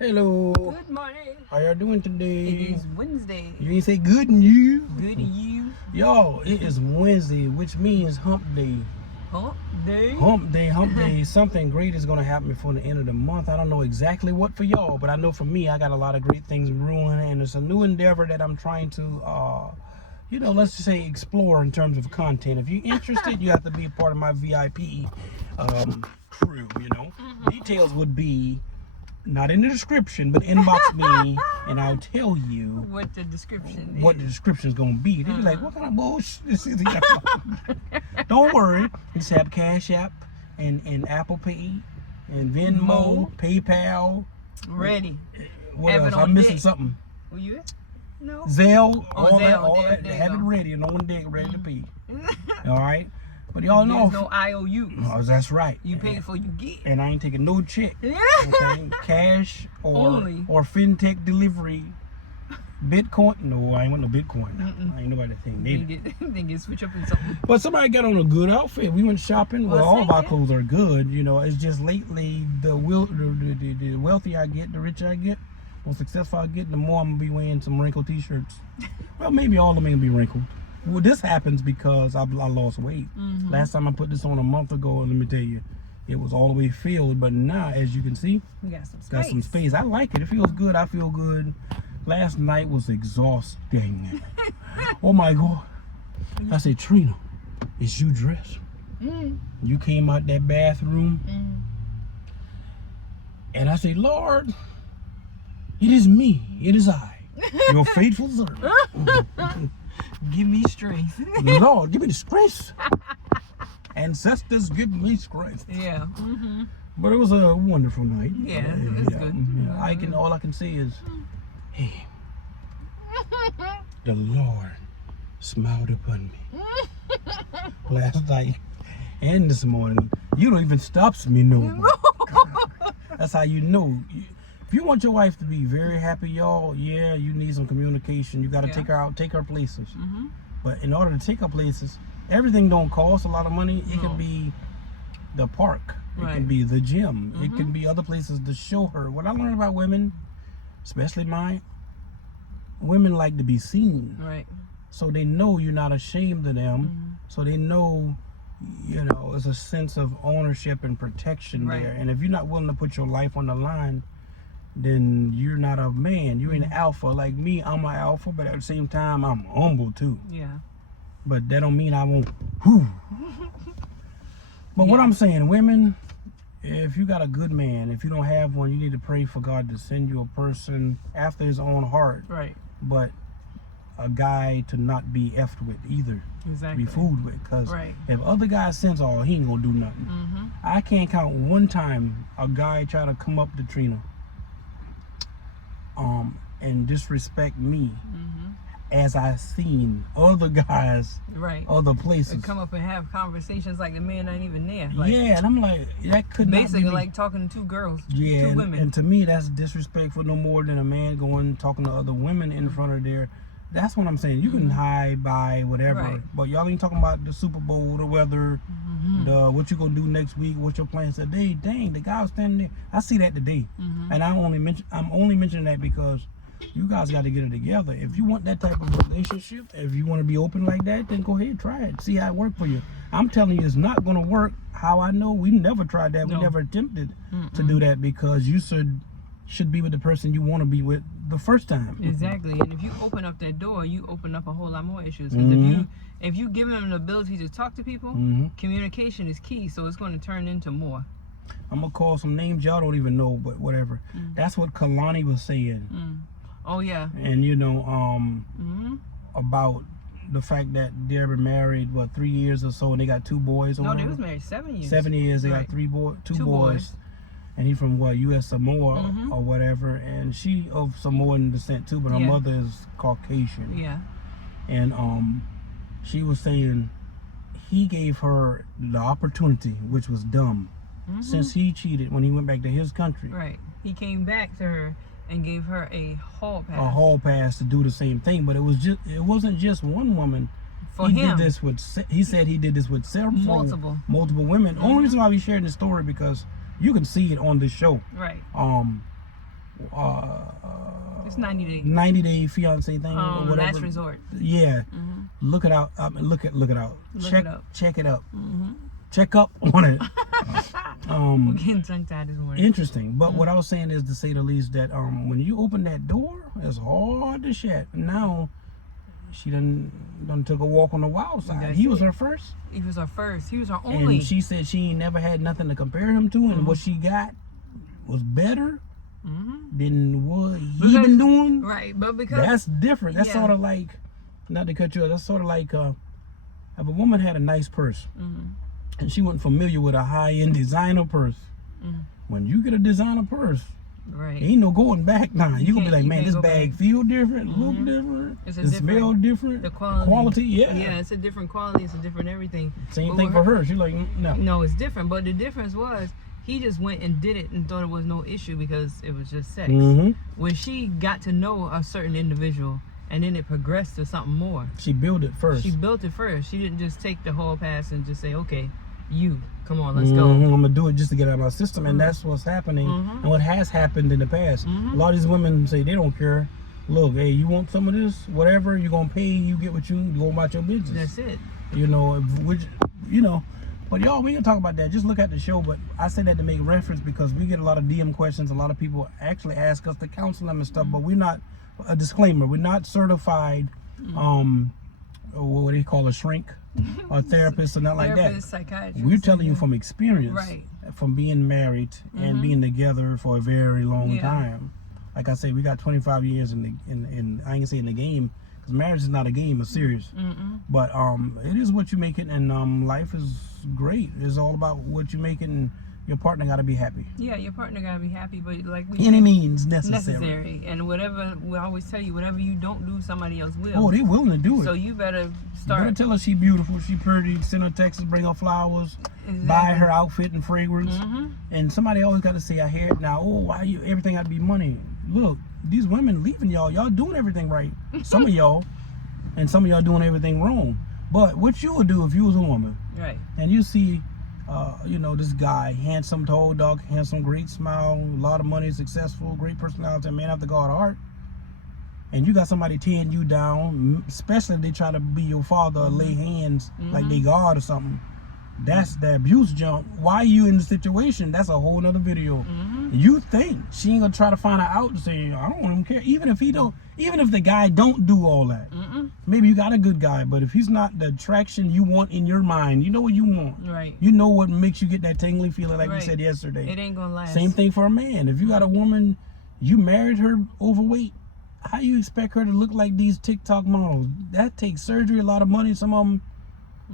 Hello. Good morning. How y'all doing today? It is Wednesday. You ain't say good and you? Good to you. Yo, it is Wednesday, which means hump day. Hump day. Hump day, hump day. Something great is going to happen before the end of the month. I don't know exactly what for y'all, but I know for me, I got a lot of great things brewing, and it's a new endeavor that I'm trying to, let's just say explore in terms of content. If you're interested, you have to be a part of my VIP crew, Details would be not in the description, but inbox me and I'll tell you what the description is going to be. They'll be like, what kind of bullshit is this? Don't worry. Just have Cash App and Apple Pay and Venmo, PayPal. Ready. What else? I'm missing something. Were you it? No. Zelle. Oh, all Zelle. that. Have it ready and on deck, ready to pay. All right? But y'all know. There's no IOUs. Oh, that's right. You pay before you get. And I ain't taking no check. Okay? Cash or fintech delivery. Bitcoin? No, I ain't want no Bitcoin. I ain't nobody think. They get switch up in something. But somebody got on a good outfit. We went shopping. Well, all of our clothes are good. It's just lately the wealthier I get, the richer I get, the more successful I get, the more I'm gonna be wearing some wrinkled t-shirts. Well, maybe all of them ain't gonna be wrinkled. Well, this happens because I lost weight. Last time I put this on a month ago, and let me tell you, it was all the way filled. But now, as you can see, we got some space. I like it. It feels good. I feel good. Last night was exhausting. Oh my God. I said, Trina, is you dressed? You came out that bathroom. And I said, Lord, it is me. It is I, your faithful servant. Give me strength. Lord, give me the strength. Ancestors, give me strength. Yeah. But it was a wonderful night. Yeah, it's good. Yeah. All I can say is, hey, the Lord smiled upon me last night and this morning. You don't even stops me no more. That's how you know. If you want your wife to be very happy, y'all, yeah, you need some communication. You got to take her out, take her places. But in order to take her places, everything don't cost a lot of money. It can be the park. It can be the gym. It can be other places to show her. What I learned about women, especially mine, women like to be seen. Right. So they know you're not ashamed of them. So they know, there's a sense of ownership and protection there. And if you're not willing to put your life on the line, then you're not a man. You're an alpha. Like me, I'm an alpha, but at the same time, I'm humble too. Yeah. But that don't mean I won't. But what I'm saying, women, if you got a good man, if you don't have one, you need to pray for God to send you a person after his own heart. Right. But a guy to not be effed with either. Exactly. Be fooled with. Because if other guys sense, oh, he ain't gonna do nothing. I can't count one time a guy try to come up to Trina and disrespect me as I seen other guys other places. They come up and have conversations like the man ain't even there. Yeah, and I'm like, that could basically not be like talking to two girls. Yeah, two women. And to me, that's disrespectful no more than a man going talking to other women in front of their. That's what I'm saying. You can hide by whatever, but y'all ain't talking about the Super Bowl, the weather, the what you gonna do next week, what your plans today. Dang, the guy was standing there. I see that today, and I'm only mentioning that because you guys got to get it together. If you want that type of relationship, if you want to be open like that, then go ahead, try it. See how it works for you. I'm telling you, it's not gonna work. How I know? We never tried that. We never attempted to do that because you should be with the person you want to be with the first time. Exactly. And if you open up that door, you open up a whole lot more issues. Because if you give them the ability to talk to people, communication is key. So it's going to turn into more. I'm gonna call some names y'all don't even know, but whatever. That's what Kalani was saying. Oh yeah. And about the fact that they've been married 3 years or so, and they got 2 boys. No, they was married 7 years. 7 years. They got two boys. And he from U.S. Samoa or whatever, and she of Samoan descent too, but her mother is Caucasian. Yeah. And she was saying he gave her the opportunity, which was dumb, since he cheated when he went back to his country. Right. He came back to her and gave her a hall pass. A hall pass to do the same thing, but it wasn't just one woman. He said he did this with multiple women. Only reason why we sharing this story because you can see it on the show. Right. It's 90 days. 90-day fiance thing or whatever. Last resort. Yeah. Look it out. Look it out. Look it up. Check it up. Check up on it. We're getting tongue-tied this morning. Interesting. But what I was saying is, to say the least, that when you open that door, it's hard to shut. Now she done took a walk on the wild side. He was her first. He was her first. He was her only. And she said she ain't never had nothing to compare him to, and what she got was better than what he been doing. Right, but because that's different. That's sort of like, not to cut you off, that's sort of like if a woman had a nice purse and she wasn't familiar with a high-end designer purse. When you get a designer purse, ain't no going back now. You gonna be like, man, this bag feel different, look different, it smell different. The quality, yeah, it's a different quality, it's a different everything. Same thing for her. She like, no, it's different. But the difference was, he just went and did it and thought it was no issue because it was just sex. When she got to know a certain individual and then it progressed to something more, she built it first. She built it first. She didn't just take the whole pass and just say, okay, you come on, let's go. I'm gonna do it just to get out of my system, and that's what's happening and what has happened in the past. A lot of these women say they don't care. Look, hey, you want some of this, whatever, you're gonna pay, you get what you go about your business. That's it. You know, but y'all, we can talk about that. Just look at the show. But I say that to make reference because we get a lot of DM questions. A lot of people actually ask us to counsel them and stuff, but we're not, a disclaimer, we're not certified what do you call a shrink or therapist or not like that. Psychiatrist. We're telling you from experience, from being married and being together for a very long time. Like I say, we got 25 years in I ain't gonna say in the game, because marriage is not a game, it's serious. But it is what you make it, and life is great. It's all about what you make it, and your partner got to be happy. Yeah, your partner got to be happy, but like any means necessary. And whatever, we always tell you, whatever you don't do, somebody else will. Oh, they willing to do it. So you better start. You better tell her she beautiful, she pretty, send her texts, bring her flowers, buy her outfit and fragrance. And somebody always got to say, I hear it now, oh, why you, everything got to be money. Look, these women leaving y'all doing everything right. Some of y'all, and some of y'all doing everything wrong. But what you would do if you was a woman, and you see this guy, handsome, tall, dark, handsome, great smile, a lot of money, successful, great personality, a man after God's heart, and you got somebody tearing you down, especially if they try to be your father or lay hands like they God or something. That's the abuse jump. Why are you in the situation? That's a whole nother video. You think she ain't gonna try to find her out and say, I don't even care. Even if the guy don't do all that. Maybe you got a good guy, but if he's not the attraction you want in your mind, you know what you want. You know what makes you get that tingly feeling like we said yesterday. It ain't gonna last. Same thing for a man. If you got a woman, you married her overweight, how you expect her to look like these TikTok models? That takes surgery, a lot of money. Some of them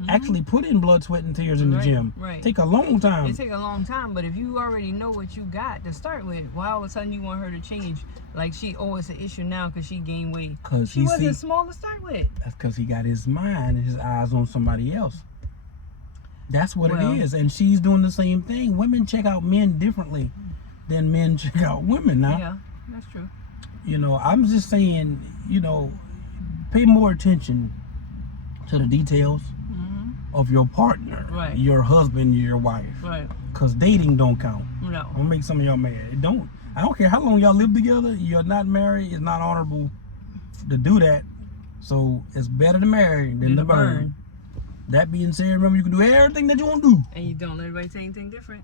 actually put in blood, sweat, and tears in the gym. Take a long time. It take a long time, but if you already know what you got to start with, why all of a sudden you want her to change? Like it's an issue now because she gained weight. Because she wasn't small to start with. That's because he got his mind and his eyes on somebody else. That's what it is, and she's doing the same thing. Women check out men differently than men check out women now. Yeah, that's true. I'm just saying, pay more attention to the details of your partner, your husband, your wife. Because dating don't count. No. I'm gonna make some of y'all mad. I don't care how long y'all live together, you're not married, it's not honorable to do that. So it's better to marry than to burn. That being said, remember you can do everything that you want to do. And you don't let everybody say anything different.